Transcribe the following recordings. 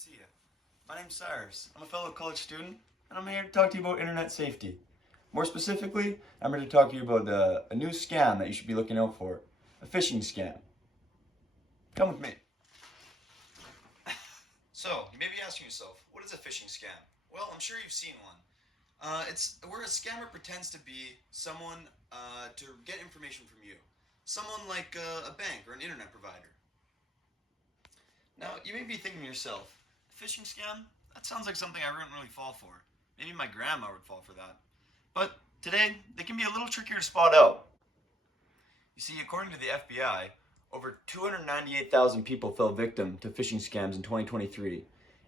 see you. My name's Cyrus. I'm a fellow college student, and I'm here to talk to you about internet safety. More specifically, I'm here to talk to you about a new scam that you should be looking out for. A phishing scam. Come with me. So, you may be asking yourself, what is a phishing scam? Well, I'm sure you've seen one. It's where a scammer pretends to be someone to get information from you. Someone like a bank or an internet provider. Now, you may be thinking to yourself, a phishing scam? That sounds like something I wouldn't really fall for. Maybe my grandma would fall for that. But today, they can be a little trickier to spot out. You see, according to the FBI, over 298,000 people fell victim to phishing scams in 2023,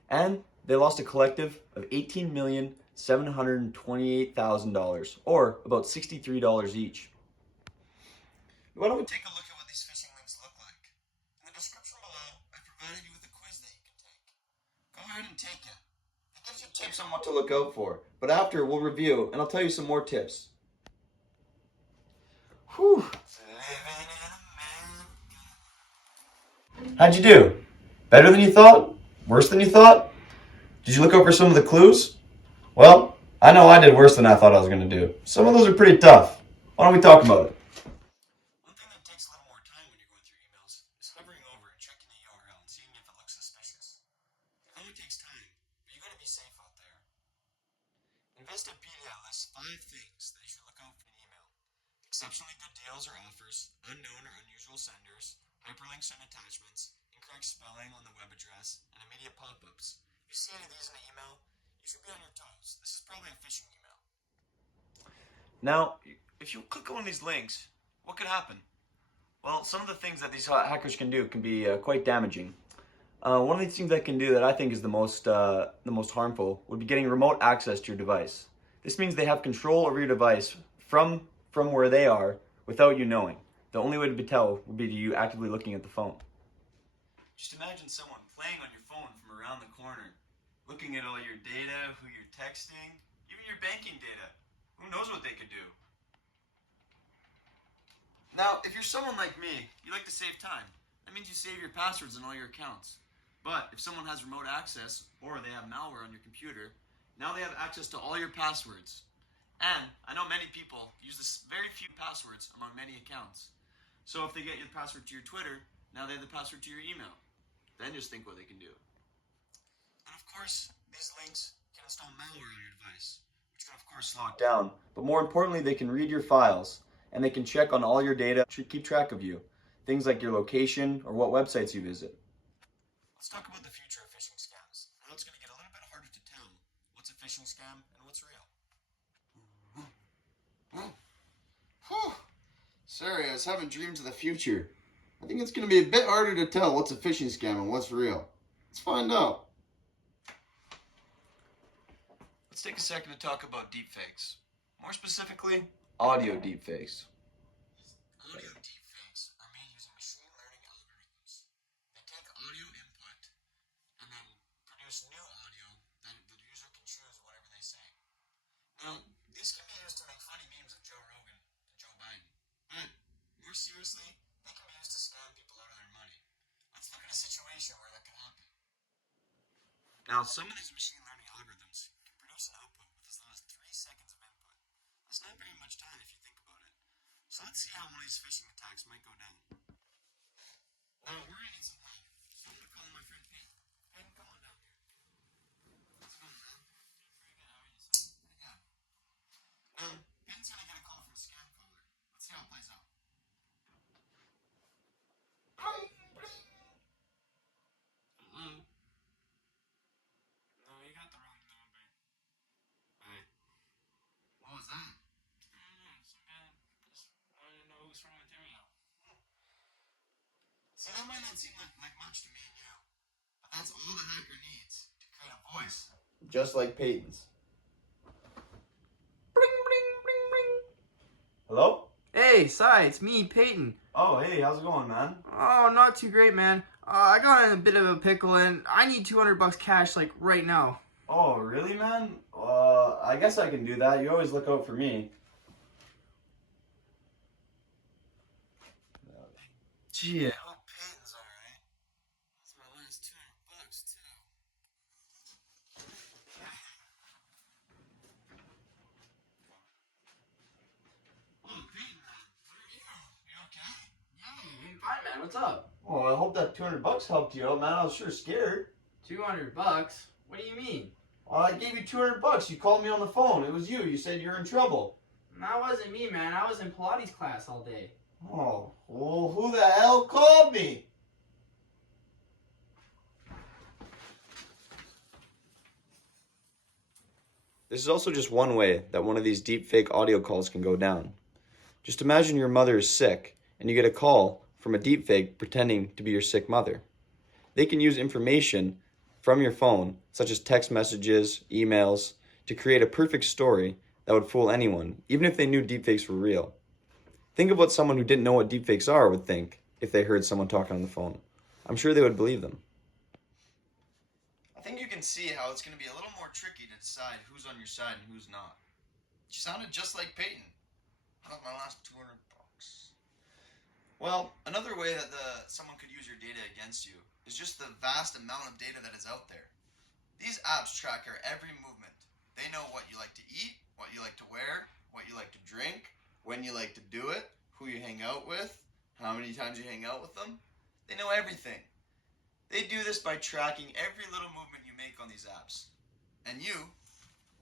and they lost a collective of $18,728,000, or about $63 each. Why don't we take a look at what these phishing links look like? In the description below, I provided you with a quiz that you can take. Go ahead and take it. It gives you tips on what to look out for, but after we'll review and I'll tell you some more tips. Whew. How'd you do? Better than you thought? Worse than you thought? Did you look over some of the clues? Well, I know I did worse than I thought I was going to do. Some of those are pretty tough. Why don't we talk about it? One thing that takes a little more time when you're going through emails is hovering over and checking the URL and seeing if it looks suspicious. It only takes time, but you gotta be safe out there. Investopedia lists 5 things that you should look out for in email. Exceptionally good deals or offers, unknown or unusual senders, hyperlinks and attachments, incorrect spelling on the web address, and immediate pop-ups. If you see any of these in an email, you should be on your toes. This is probably a phishing email. Now, if you click on these links, what could happen? Well, some of the things that these hackers can do can be quite damaging. One of these things that can do that I think is the most harmful would be getting remote access to your device. This means they have control over your device from where they are without you knowing. The only way to tell would be you actively looking at the phone. Just imagine someone playing on your phone from around the corner, looking at all your data, who you're texting, even your banking data. Who knows what they could do? Now, if you're someone like me, you like to save time. That means you save your passwords in all your accounts. But if someone has remote access, or they have malware on your computer, now they have access to all your passwords. And I know many people use this very few passwords among many accounts. So if they get your password to your Twitter, now they have the password to your email. Then just think what they can do. And of course, these links can install malware on your device, which can of course slow it down. But more importantly, they can read your files, and they can check on all your data to keep track of you. Things like your location or what websites you visit. Let's talk about the future of phishing scams. Now it's going to get a little bit harder to tell what's a phishing scam and what's real. Whew. Sorry, I was having dreams of the future. I think it's going to be a bit harder to tell what's a phishing scam and what's real. Let's find out. Let's take a second to talk about deepfakes. More specifically, audio deepfakes. Audio deepfakes are made using machine learning algorithms. They take audio input and then produce new audio that the user can choose whatever they say. Now, these can be used to make funny memes of Joe Rogan and Joe Biden. But, more seriously, they can be used to scam people out of their money. Let's look at a situation where that could happen. Now, some of these machine learning algorithms can produce an output with as little as 3 seconds of input. That's not very much time if you think about it. So let's see how one of these phishing attacks might go down. Now, we're going to need some help. So I'm going to call my friend Pete. Pete, come on down here. What's going on? Pretty good. How are you, son? Yeah. Now, Pete's going to get a call from a scam caller. Let's see how it plays out. Hello? No, you got the wrong number. Hey. What was that? I don't know. Some guy just wanted to know who's from Ontario. See, that might not seem like much to me and you, but that's all the hacker needs to create a voice. Just like Peyton's. Bling, bling, bling, bling. Hello? Hey, Cy, it's me, Peyton. Oh, hey, how's it going, man? Oh, not too great, man. I got in a bit of a pickle and I need $200 cash, like, right now. Oh, really, man? I guess I can do that. You always look out for me. Gee, I hope Peyton's alright. That's my last $200, too. that 200 bucks helped you out, man. I was sure scared. 200 bucks? What do you mean? Well, I gave you 200 bucks. You called me on the phone. It was you. You said you're in trouble. That wasn't me, man. I was in Pilates class all day. Oh, well, who the hell called me? This is also just one way that one of these deepfake audio calls can go down. Just imagine your mother is sick and you get a call from a deepfake pretending to be your sick mother. They can use information from your phone, such as text messages, emails, to create a perfect story that would fool anyone, even if they knew deepfakes were real. Think of what someone who didn't know what deepfakes are would think if they heard someone talking on the phone. I'm sure they would believe them. I think you can see how it's going to be a little more tricky to decide who's on your side and who's not. She sounded just like Peyton. How's my last 200 bucks? Well, another way that someone could use your data against you is just the vast amount of data that is out there. These apps track your every movement. They know what you like to eat, what you like to wear, what you like to drink, when you like to do it, who you hang out with, how many times you hang out with them. They know everything. They do this by tracking every little movement you make on these apps. And you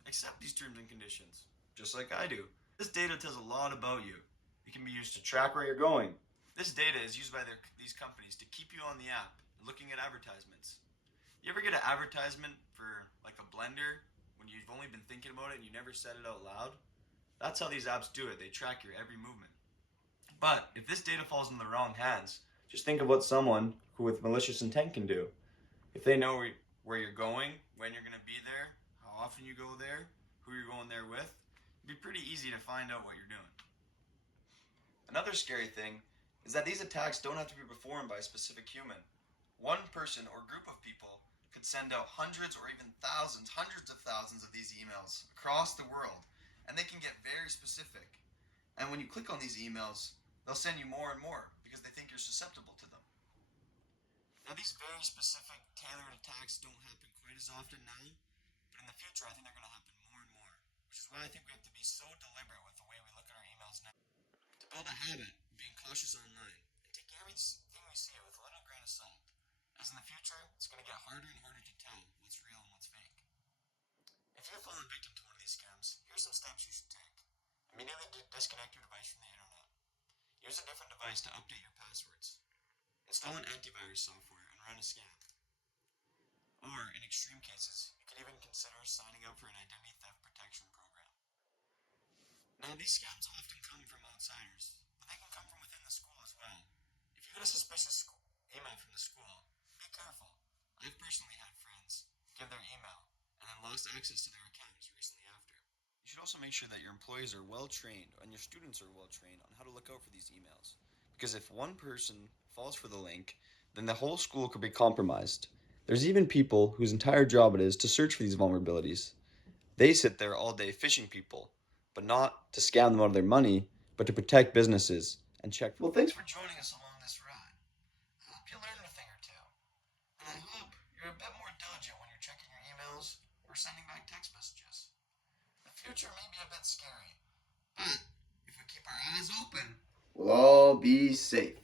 accept these terms and conditions, just like I do. This data tells a lot about you. It can be used to track where you're going. This data is used by these companies to keep you on the app, looking at advertisements. You ever get an advertisement for like a blender when you've only been thinking about it and you never said it out loud? That's how these apps do it. They track your every movement. But if this data falls in the wrong hands, just think of what someone who with malicious intent can do. If they know where you're going, when you're going to be there, how often you go there, who you're going there with, it'd be pretty easy to find out what you're doing. Another scary thing is that these attacks don't have to be performed by a specific human. One person or group of people could send out hundreds or even thousands, hundreds of thousands of these emails across the world, and they can get very specific. And when you click on these emails, they'll send you more and more because they think you're susceptible to them. Now, these very specific, tailored attacks don't happen quite as often now, but in the future, I think they're going to happen more and more, which is why I think we have to be so deliberate with the way we look at our emails now. To build a habit of being cautious online and take everything we see with a little grain of salt, as in the future, it's going to get harder and harder to tell what's real and what's fake. If you've fallen victim to one of these scams, here's some steps you should take. Immediately disconnect your device from the internet. Use a different device to update your passwords. Install an antivirus software and run a scan. Or, in extreme cases, you could even consider signing up for an identity theft protection program. Now, these scams often come from outsiders, but they can come from within the school as well. If you get a suspicious email from the school, be careful. I've personally had friends give their email and then lost access to their accounts recently after. You should also make sure that your employees are well trained and your students are well trained on how to look out for these emails. Because if one person falls for the link, then the whole school could be compromised. There's even people whose entire job it is to search for these vulnerabilities. They sit there all day phishing people, but not to scam them out of their money, but to protect businesses and check. Well, thanks for joining us along this ride. I hope you learned a thing or two. And I hope you're a bit more diligent when you're checking your emails or sending back text messages. The future may be a bit scary, but if we keep our eyes open, we'll all be safe.